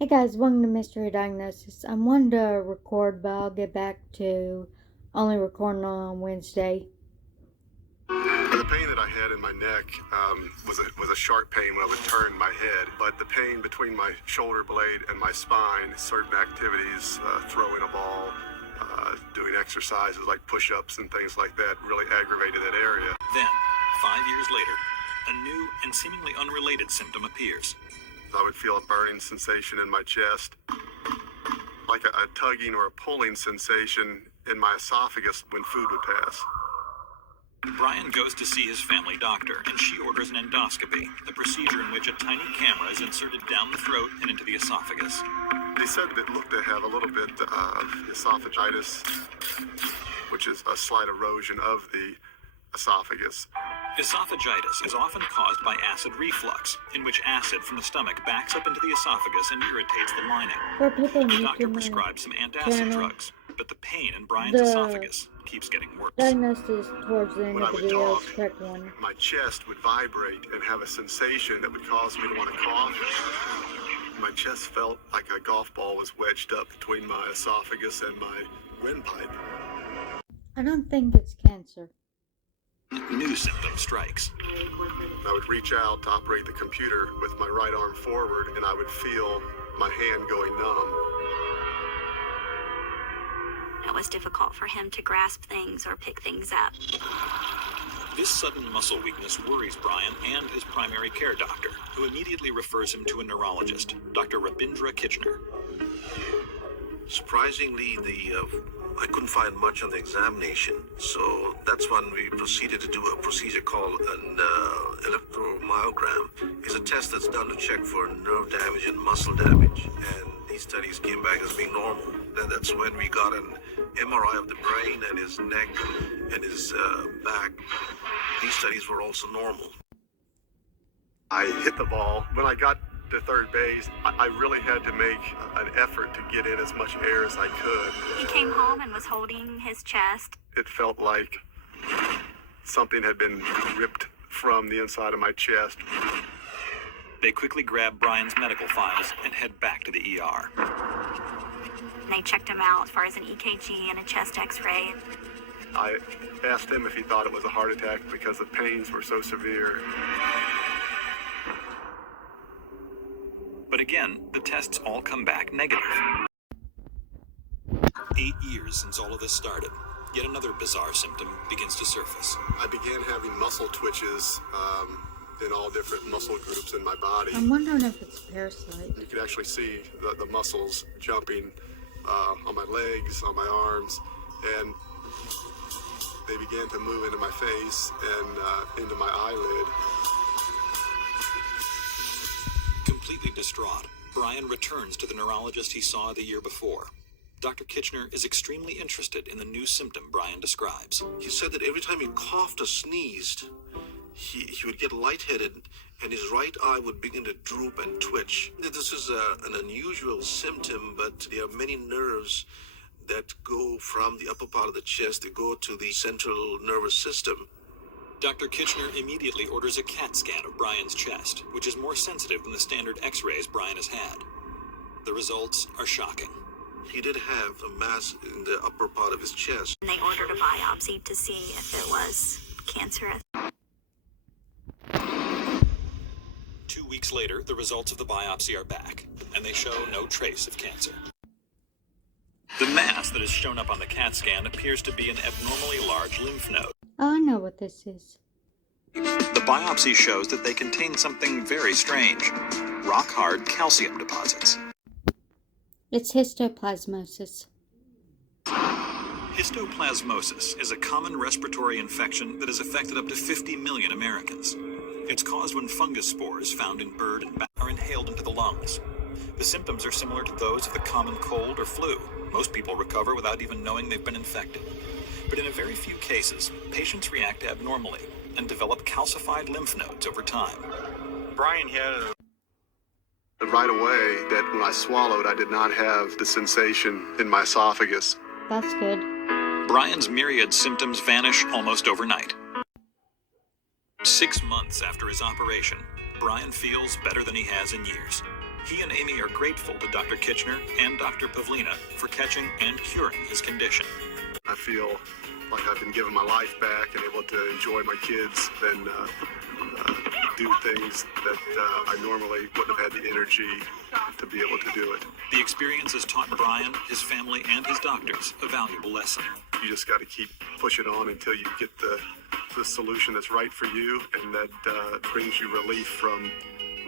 Hey guys, welcome to Mystery Diagnosis. I'm wanting to record, but I'll get back to only recording on Wednesday. The pain that I had in my neck was a sharp pain when I would turn my head, but the pain between my shoulder blade and my spine, certain activities, throwing a ball, doing exercises like push-ups and things like that, really aggravated that area. Then, 5 years later, a new and seemingly unrelated symptom appears. I would feel a burning sensation in my chest, like a tugging or a pulling sensation in my esophagus when food would pass. Brian goes to see his family doctor, and she orders an endoscopy, the procedure in which a tiny camera is inserted down the throat and into the esophagus. They said it looked to have a little bit of esophagitis, which is a slight erosion of the esophagus. Esophagitis is often caused by acid reflux, in which acid from the stomach backs up into the esophagus and irritates the lining. For people The new doctor to my prescribes some antacid channel, drugs, but the pain in Brian's the esophagus keeps getting worse. diagnosis towards the end When of I the would video talk, is correct one. my chest would vibrate and have a sensation that would cause me to want to cough. My chest felt like a golf ball was wedged up between my esophagus and my windpipe. I don't think it's cancer. New symptom strikes. I would reach out to operate the computer with my right arm forward, and I would feel my hand going numb. It was difficult for him to grasp things or pick things up. This sudden muscle weakness worries Brian and his primary care doctor, who immediately refers him to a neurologist, Dr. Rabindra Kitchener. Surprisingly, I couldn't find much on the examination, so that's when we proceeded to do a procedure called an electromyogram. It's a test that's done to check for nerve damage and muscle damage, and these studies came back as being normal. Then that's when we got an MRI of the brain and his neck and his back. These studies were also normal. I hit the ball. When I got to third base, I really had to make an effort to get in as much air as I could. He came home and was holding his chest. It felt like something had been ripped from the inside of my chest. They quickly grab Brian's medical files and head back to the ER. They checked him out as far as an EKG and a chest x-ray. I asked him if he thought it was a heart attack because the pains were so severe. But again, the tests all come back negative. 8 years since all of this started, yet another bizarre symptom begins to surface. I began having muscle twitches in all different muscle groups in my body. I'm wondering if it's parasite. You could actually see the muscles jumping on my legs, on my arms, and they began to move into my face and into my eyelid. Completely distraught, Brian returns to the neurologist he saw the year before. Dr. Kitchener is extremely interested in the new symptom Brian describes. He said that every time he coughed or sneezed, he would get lightheaded and his right eye would begin to droop and twitch. This is an unusual symptom, but there are many nerves that go from the upper part of the chest to go to the central nervous system. Dr. Kitchener immediately orders a CAT scan of Brian's chest, which is more sensitive than the standard x-rays Brian has had. The results are shocking. He did have a mass in the upper part of his chest. And they ordered a biopsy to see if it was cancerous. 2 weeks later, the results of the biopsy are back, and they show no trace of cancer. The mass that has shown up on the CAT scan appears to be an abnormally large lymph node. Oh, I know what this is. The biopsy shows that they contain something very strange: rock-hard calcium deposits. It's histoplasmosis. Histoplasmosis is a common respiratory infection that has affected up to 50 million Americans. It's caused when fungus spores found in bird and bat are inhaled into the lungs. The symptoms are similar to those of the common cold or flu. Most people recover without even knowing they've been infected. But in a very few cases, patients react abnormally and develop calcified lymph nodes over time. Brian had right away that when I swallowed, I did not have the sensation in my esophagus. That's good. Brian's myriad symptoms vanish almost overnight. 6 months after his operation, Brian feels better than he has in years. He and Amy are grateful to Dr. Kitchener and Dr. Pavlina for catching and curing his condition. I feel like I've been given my life back and able to enjoy my kids and do things that I normally wouldn't have had the energy to be able to do it. The experience has taught Brian, his family, and his doctors a valuable lesson. You just got to keep pushing on until you get the solution that's right for you and that brings you relief from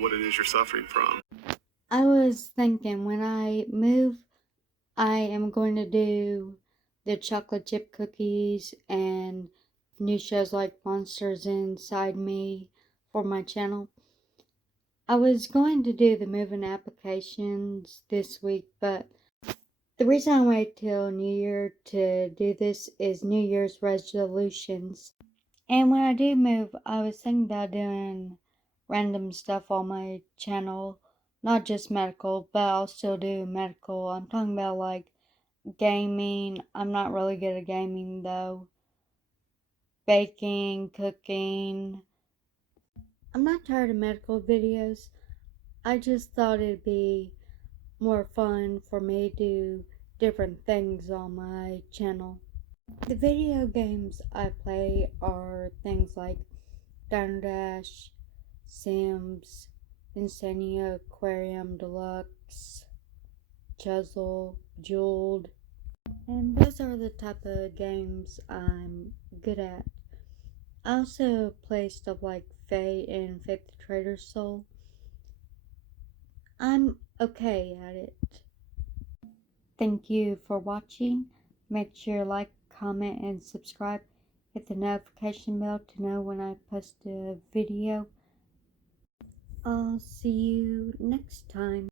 what it is you're suffering from. I was thinking when I move, I am going to do the chocolate chip cookies and new shows like Monsters Inside Me for my channel. I was going to do the moving applications this week, but the reason I wait till New Year to do this is New Year's resolutions. And when I do move, I was thinking about doing random stuff on my channel. Not just medical, but I'll still do medical. I'm talking about like gaming. I'm not really good at gaming though. Baking, cooking. I'm not tired of medical videos. I just thought it'd be more fun for me to do different things on my channel. The video games I play are things like Diner Dash, Sims, Insania Aquarium Deluxe, Chuzzle, Jeweled, and those are the type of games I'm good at. I also play stuff like Fate and Fate the Traitor's Soul. I'm okay at it. Thank you for watching. Make sure to like, comment, and subscribe. Hit the notification bell to know when I post a video. I'll see you next time.